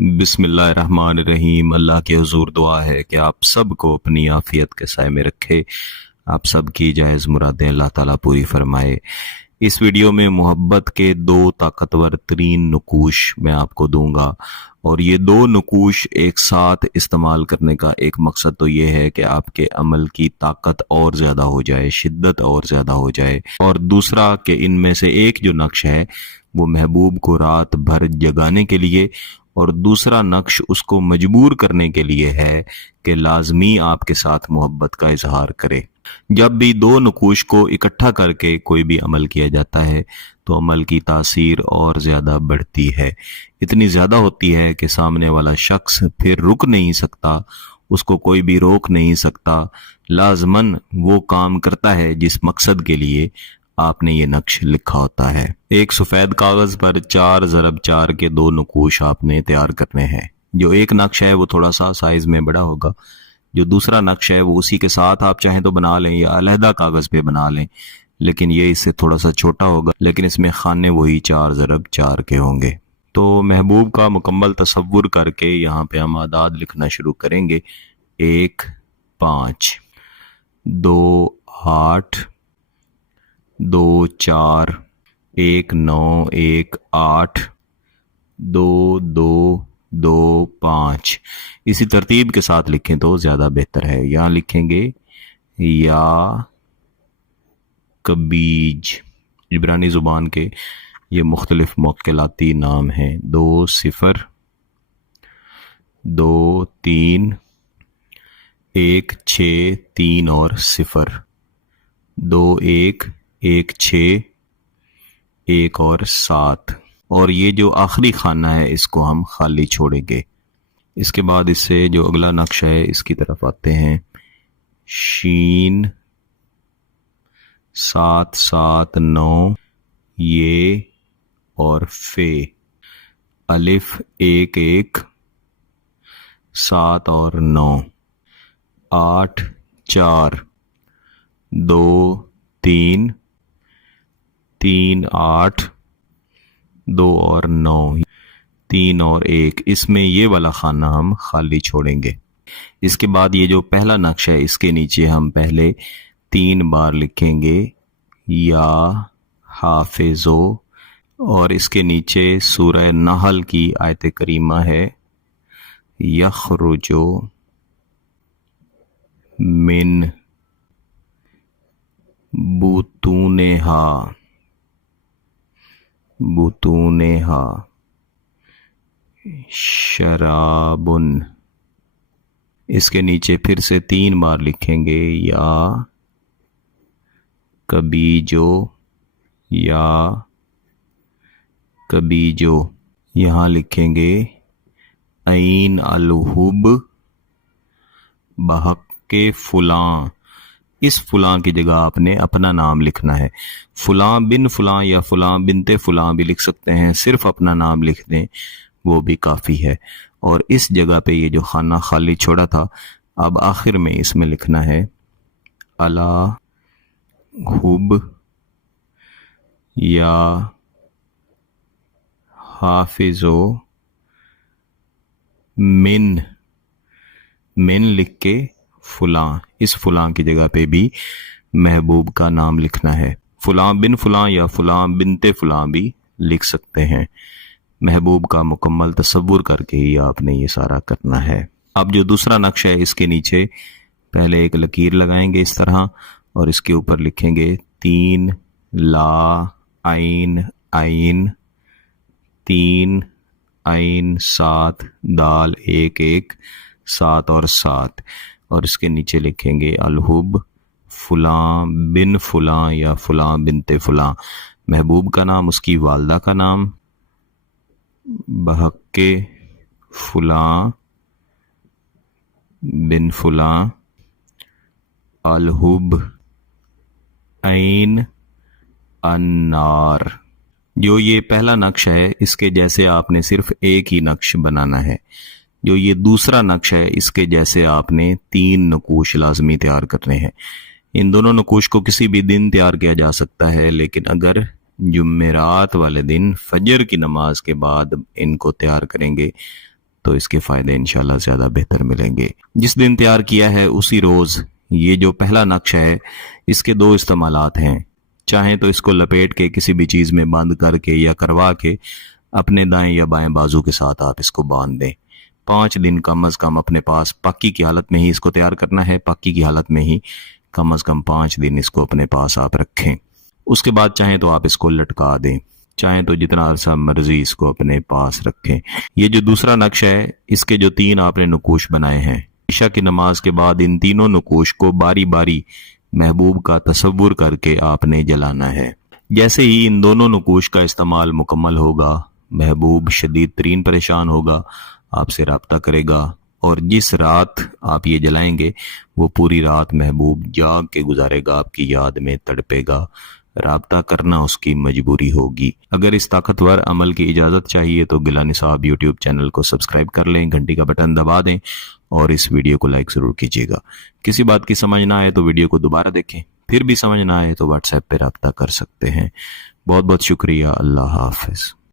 بسم اللہ الرحمن الرحیم۔ اللہ کے حضور دعا ہے کہ آپ سب کو اپنی عافیت کے سائے میں رکھے، آپ سب کی جائز مرادیں اللہ تعالیٰ پوری فرمائے۔ اس ویڈیو میں محبت کے دو طاقتور ترین نقوش میں آپ کو دوں گا، اور یہ دو نقوش ایک ساتھ استعمال کرنے کا ایک مقصد تو یہ ہے کہ آپ کے عمل کی طاقت اور زیادہ ہو جائے، شدت اور زیادہ ہو جائے، اور دوسرا کہ ان میں سے ایک جو نقش ہے وہ محبوب کو رات بھر جگانے کے لیے، اور دوسرا نقش اس کو مجبور کرنے کے لیے ہے کہ لازمی آپ کے ساتھ محبت کا اظہار کرے۔ جب بھی دو نقوش کو اکٹھا کر کے کوئی بھی عمل کیا جاتا ہے تو عمل کی تاثیر اور زیادہ بڑھتی ہے، اتنی زیادہ ہوتی ہے کہ سامنے والا شخص پھر رک نہیں سکتا، اس کو کوئی بھی روک نہیں سکتا، لازماً وہ کام کرتا ہے جس مقصد کے لیے آپ نے یہ نقش لکھا ہوتا ہے۔ ایک سفید کاغذ پر 4x4 کے دو نقوش آپ نے تیار کرنے ہیں۔ جو ایک نقش ہے وہ تھوڑا سا سائز میں بڑا ہوگا، جو دوسرا نقش ہے وہ اسی کے ساتھ آپ چاہیں تو بنا لیں یا علیحدہ کاغذ پہ بنا لیں، لیکن یہ اس سے تھوڑا سا چھوٹا ہوگا، لیکن اس میں خانے وہی 4x4 کے ہوں گے۔ تو محبوب کا مکمل تصور کر کے یہاں پہ ہم اعداد لکھنا شروع کریں گے۔ 1 5 2 8 2 4 1 9 1 8 2 2 2 5۔ اسی ترتیب کے ساتھ لکھیں تو زیادہ بہتر ہے۔ یہاں لکھیں گے یا کبیج، عبرانی زبان کے یہ مختلف موکلاتی نام ہیں۔ 2 0 2 3 1 6 3 اور 0 2 1 1 6 1 اور 7، اور یہ جو آخری خانہ ہے اس کو ہم خالی چھوڑیں گے۔ اس کے بعد اس سے جو اگلا نقش ہے اس کی طرف آتے ہیں۔ شین 7 7 9 یہ اور فے، الف 1 1 7 اور 9 8 4 2 3 3 8 2 اور 9 3 اور 1۔ اس میں یہ والا خانہ ہم خالی چھوڑیں گے۔ اس کے بعد یہ جو پہلا نقش ہے اس کے نیچے ہم پہلے 3 بار لکھیں گے یا حافظو، اور اس کے نیچے سورہ نحل کی آیت کریمہ ہے یخرجو من بطونہا شرابن۔ اس کے نیچے پھر سے 3 بار لکھیں گے یا کبیجو۔ یہاں لکھیں گے عین الحب بحق فلاں۔ اس فلاں کی جگہ آپ نے اپنا نام لکھنا ہے۔ فلاں بن فلاں یا فلاں بنت فلاں بھی لکھ سکتے ہیں، صرف اپنا نام لکھ دیں وہ بھی کافی ہے۔ اور اس جگہ پہ یہ جو خانہ خالی چھوڑا تھا اب آخر میں اس میں لکھنا ہے الا حب یا حافظو من لکھ کے فلاں، اس فلاں کی جگہ پہ بھی محبوب کا نام لکھنا ہے۔ فلاں بن فلاں یا فلاں بنت فلاں بھی لکھ سکتے ہیں۔ محبوب کا مکمل تصور کر کے ہی آپ نے یہ سارا کرنا ہے۔ اب جو دوسرا نقش ہے اس کے نیچے پہلے ایک لکیر لگائیں گے اس طرح، اور اس کے اوپر لکھیں گے 3 لا عین عین 3 عین 7 دال 1 1 7 اور 7، اور اس کے نیچے لکھیں گے الحب فلاں بن فلاں یا فلاں بنت فلاں، محبوب کا نام، اس کی والدہ کا نام، بحق فلاں بن فلاں الحب عین النار۔ جو یہ پہلا نقش ہے اس کے جیسے آپ نے صرف ایک ہی نقش بنانا ہے۔ جو یہ دوسرا نقش ہے اس کے جیسے آپ نے 3 نقوش لازمی تیار کرنے ہیں۔ ان دونوں نقوش کو کسی بھی دن تیار کیا جا سکتا ہے، لیکن اگر جمعرات والے دن فجر کی نماز کے بعد ان کو تیار کریں گے تو اس کے فائدے انشاءاللہ زیادہ بہتر ملیں گے۔ جس دن تیار کیا ہے اسی روز یہ جو پہلا نقش ہے اس کے 2 استعمالات ہیں۔ چاہیں تو اس کو لپیٹ کے کسی بھی چیز میں بند کر کے یا کروا کے اپنے دائیں یا بائیں بازو کے ساتھ آپ اس کو باندھ دیں۔ 5 دن کم از کم اپنے پاس پکی کی حالت میں ہی اس کو تیار کرنا ہے، پکی کی حالت میں ہی کم از کم 5 دن اس کو اپنے پاس آپ رکھیں۔ اس کے بعد چاہیں تو آپ اس کو لٹکا دیں، چاہیں تو جتنا عرصہ مرضی اس کو اپنے پاس رکھیں۔ یہ جو دوسرا نقش ہے اس کے جو 3 آپ نے نقوش بنائے ہیں، عشاء کی نماز کے بعد ان تینوں نقوش کو باری باری محبوب کا تصور کر کے آپ نے جلانا ہے۔ جیسے ہی ان دونوں نقوش کا استعمال مکمل ہوگا، محبوب شدید ترین پریشان ہوگا، آپ سے رابطہ کرے گا، اور جس رات آپ یہ جلائیں گے وہ پوری رات محبوب جاگ کے گزارے گا، آپ کی یاد میں تڑپے گا، رابطہ کرنا اس کی مجبوری ہوگی۔ اگر اس طاقتور عمل کی اجازت چاہیے تو گیلانی صاحب یوٹیوب چینل کو سبسکرائب کر لیں، گھنٹی کا بٹن دبا دیں اور اس ویڈیو کو لائک ضرور کیجیے گا۔ کسی بات کی سمجھ نہ آئے تو ویڈیو کو دوبارہ دیکھیں، پھر بھی سمجھ نہ آئے تو واٹس ایپ پہ رابطہ کر سکتے ہیں۔ بہت بہت شکریہ، اللہ حافظ۔